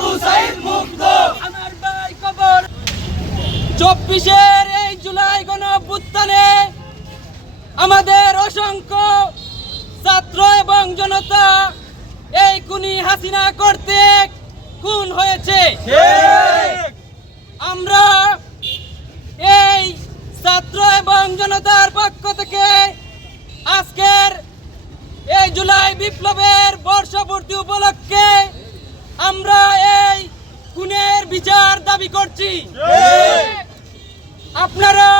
আবু সাইদ মুগ্ধ। আমার ভাই কবর 24-এর এই জুলাই গণঅভ্যুত্থানে আমাদের অসংখ্য ছাত্র এবং জনতা এই খুনি হাসিনা কর্তৃক খুন হয়েছে। আমরা এই ছাত্র এবং জনতার পক্ষ থেকে আজকের এই জুলাই বিপ্লবের বর্ষপূর্তি উপলক্ষে আমরা এই খুনের বিচার দাবি করছি। আপনারা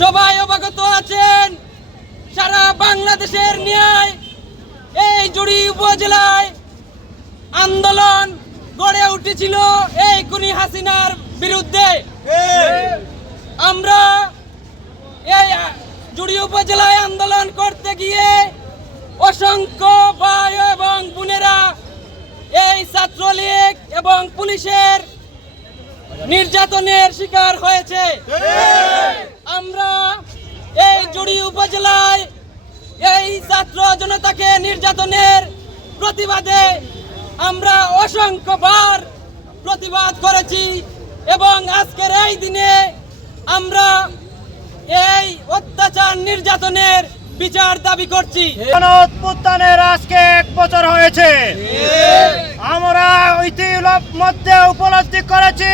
সবাই অবগত আছেন, সারা বাংলাদেশের ন্যায় এই জুড়ি উপজেলায় আন্দোলন গড়ে উঠেছিল এই খুনি হাসিনার বিরুদ্ধে। আমরা এই জুড়ি উপজেলায় আন্দোলন করতে গিয়ে অসংখ্য ভাই এবং বোনেরা এই ছাত্রলীগ এবং পুলিশের নির্যাতনের শিকার হয়েছে। আমরা এই জুড়ি উপজেলায় এই ছাত্র জনতাকে নির্যাতনের প্রতিবাদে আমরা অসংখ্যবার প্রতিবাদ করেছি এবং আজকের এই দিনে আমরা এই অত্যাচার নির্যাতনের বিচার দাবি করছি। গণঅভ্যুত্থানের আজকে 1 বছর হয়েছে। আমরা ইতিমধ্যে উপলব্ধি করেছি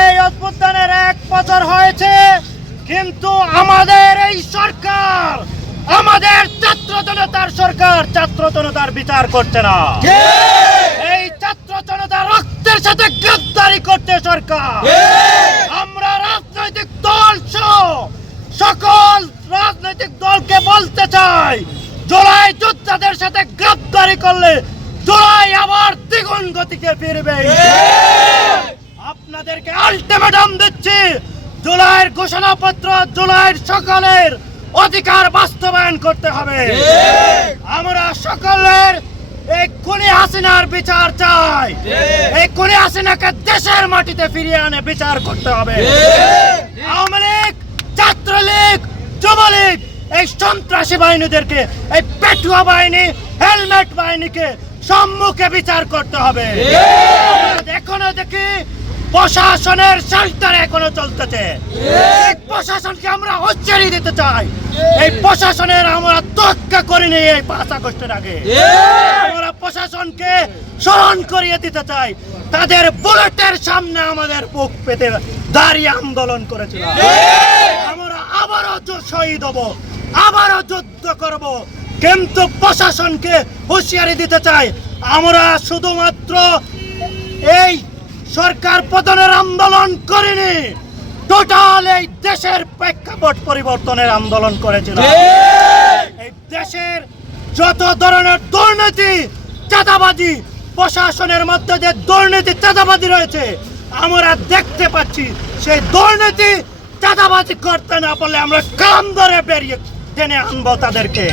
এই অভ্যুত্থানের 1 বছর হয়েছে, কিন্তু আমাদের এই সরকার, আমাদের ছাত্র জনতার সরকার ছাত্র জনতার বিচার করছে না। এই ছাত্র জনতার রক্তের সাথে গ্রেফতারি করছে সরকার। আমরা রাজনৈতিক দল সহ সকল রাজনৈতিক দলকে বলতে চাই, জুলাই যোদ্ধাদের সাথে গ্রেফতারি করলে জুলাই আবার দ্বিগুণ গতিতে ফিরবে। আপনাদেরকে আলটিমেটাম দিচ্ছি, জুলাইয়ের ঘোষণাপত্র, জুলাইয়ের সকলের অধিকার বাস্তবায়ন করতে হবে। আমরা সকলের এই খুনি হাসিনার বিচার চাই। এই খুনি হাসিনাকে দেশের মাটিতে ফিরিয়ে আনে বিচার করতে হবে। আওয়ামী লীগ, ছাত্রলীগ, যুবলীগ, এই সন্ত্রাসী বাহিনীদেরকে, এই পেটুয়া বাহিনী, হেলমেট বাহিনীকে সম্মুখে বিচার করতে হবে। এখনো দেখি প্রশাসনের শেল্টার এখনো চলতেছে। এই প্রশাসনকে আমরা হুঁশিয়ারি দিতে চাই, এই প্রশাসনের আমরা তোয়াক্কা করিনি এই 5 আগস্টের আগে। আমরা প্রশাসনকে স্মরণ করিয়ে দিতে চাই, তাদের বুলেটের সামনে আমাদের বুক পেতে দাঁড়িয়ে আন্দোলন করেছিল। আমরা আবারও শহীদ হব, আবারও যুদ্ধ করব, কিন্তু প্রশাসনকে হুঁশিয়ারি দিতে চাই, আমরা শুধুমাত্র এই সরকার পতনের আন্দোলন করিনি, টোটাল এই দেশের প্রেক্ষাপট পরিবর্তনের আন্দোলন করেছিলাম। এই দেশের যত ধরনের দুর্নীতি, চাঁদাবাজি, প্রশাসনের মধ্যে যে দুর্নীতি, চাঁদাবাজি রয়েছে আমরা দেখতে পাচ্ছি, সেই দুর্নীতি, চাঁদাবাজি করতে না পারলে আমরা কাম ধরে বেরিয়ে টেনে আনবো তাদেরকে।